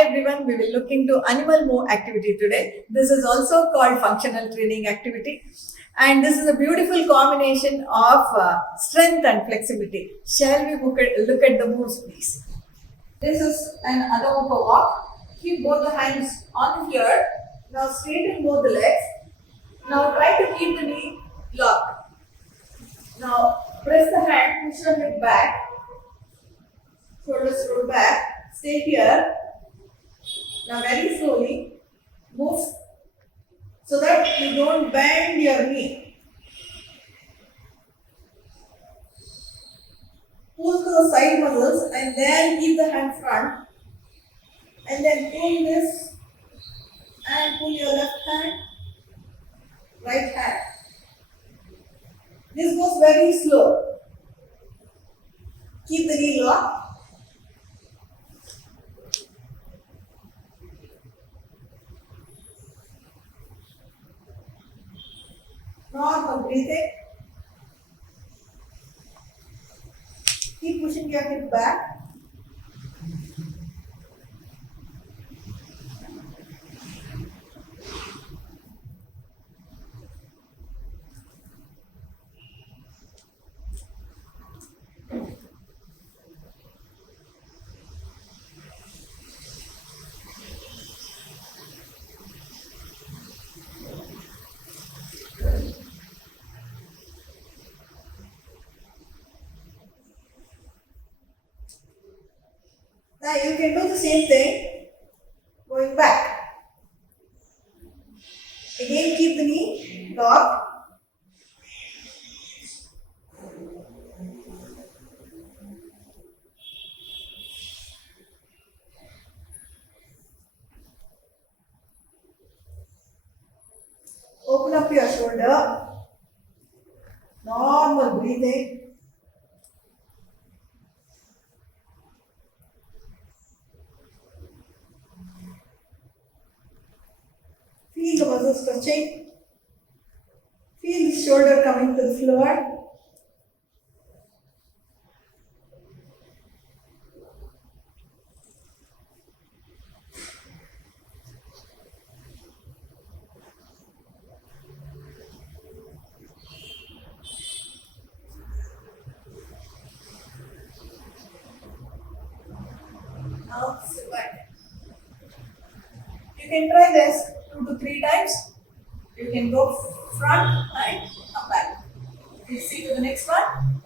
everyone, we will look into animal move activity today. This is also called functional training activity, and this is a beautiful combination of strength and flexibility. Shall we look at the moves, please? This is an Adho walk. Keep both the hands on the floor. Now straighten both the legs. Now try to keep the knee locked. Now press the hand, push your hip back, shoulders roll back. Stay here. Now very slowly move so that you don't bend your knee. Pull those side muscles and then keep the hand front. And then pull this and pull your left hand, right hand. This goes very slow. Keep the knee locked. Normal breathing. Keep pushing your hip back. Now you can do the same thing going back. Again keep the knee locked. Open up your shoulder. Normal breathing. Feel the muscles stretching. Feel the shoulder coming to the floor. Now sit back. You can try this 2 to 3 times. You can go front and come back. Let's see to the next one.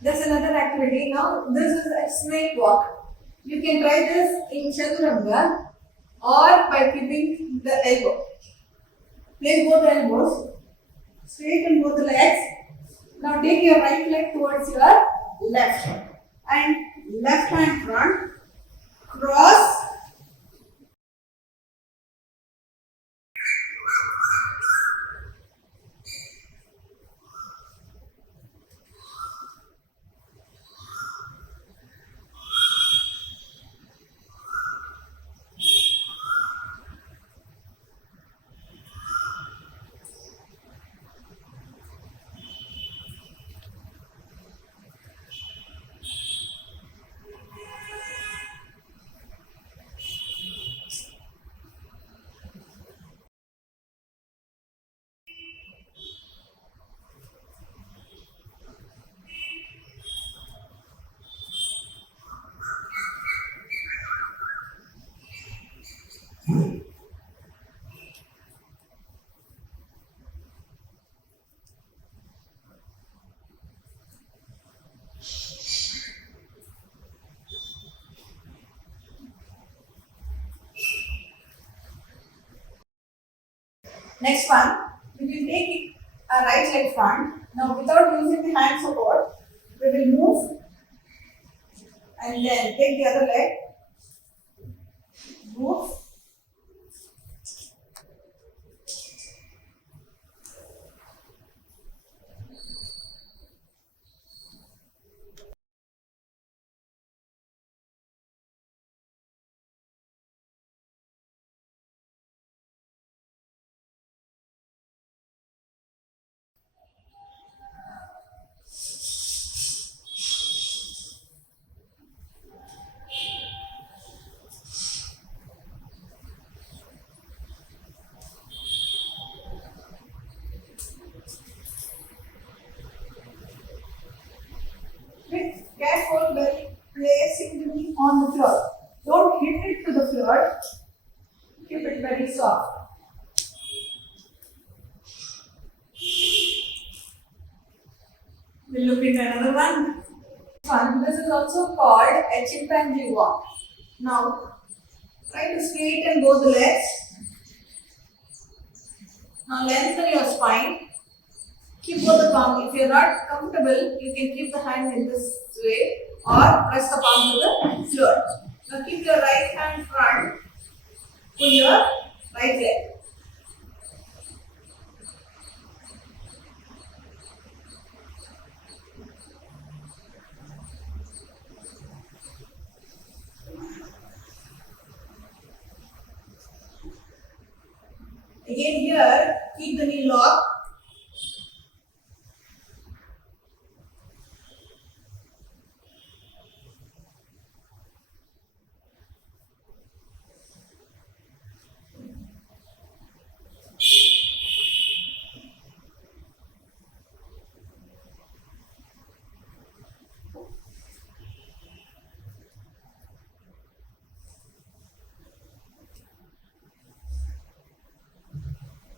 There's another activity. Now this is a snake walk. You can try this in chaturanga or by keeping the elbow. Place both the elbows. Straighten both the legs. Now take your right leg towards your left and left hand front. Cross. Next one, we will take a right leg front. Now without using the hand support, we will move and then take the other leg, move. floor. Keep it very soft. We'll look into another one. This is also called a chimpanzee walk. Now, try to straighten both the legs. Now, lengthen your spine. Keep both the palm. If you are not comfortable, you can keep the hand in this way or press the palm to the floor. Now, keep your right hand front. Pull your right leg. Again here, keep the knee locked.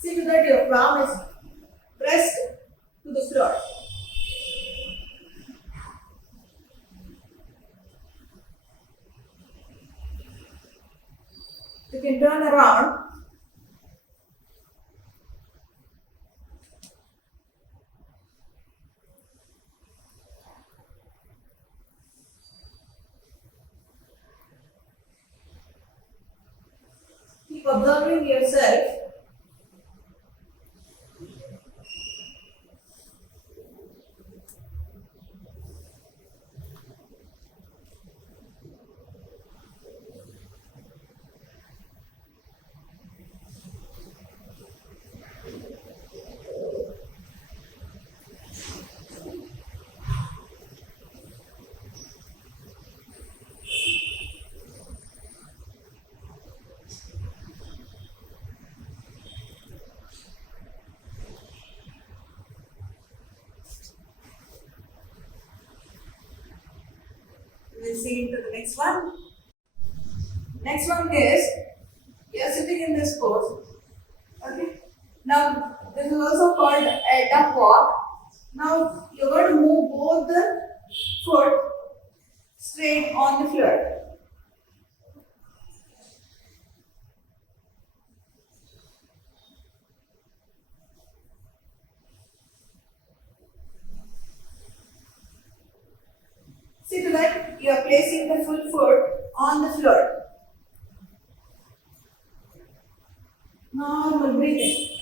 See to that your palm is pressed to the floor. You can turn around. Keep observing yourself. We'll see into the next one. Next one is you are sitting in this pose. Okay. Now this is also called a duck walk. Now you're going to move both the foot straight on the floor. See to that you are placing the full foot on the floor. Normal breathing.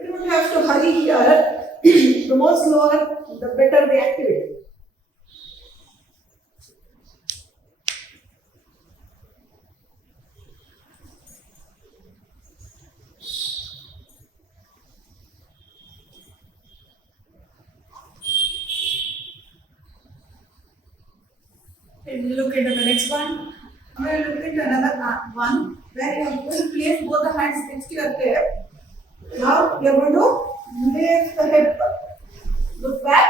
We don't have to hurry here. The more slower, the better the activity. We'll look into the next one. We'll look into another one where you are going to place both the hands next to your hip. Now you are going to lift the hip, look back,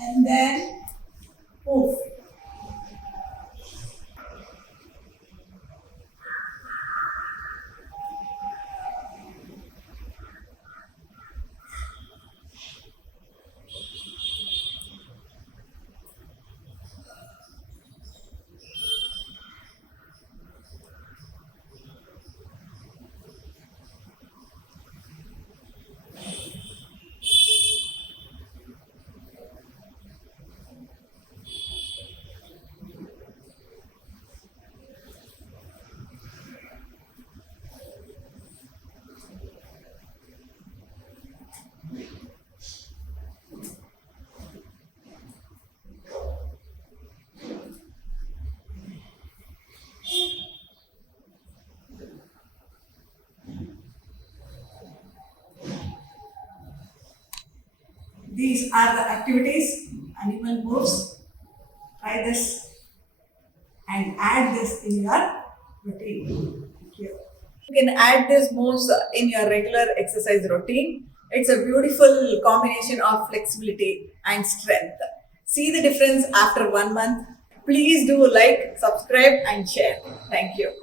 and then move. These are the activities, animal moves. Try this and add this in your routine. Thank you. You can add these moves in your regular exercise routine. It's a beautiful combination of flexibility and strength. See the difference after 1 month. Please do like, subscribe, and share. Thank you.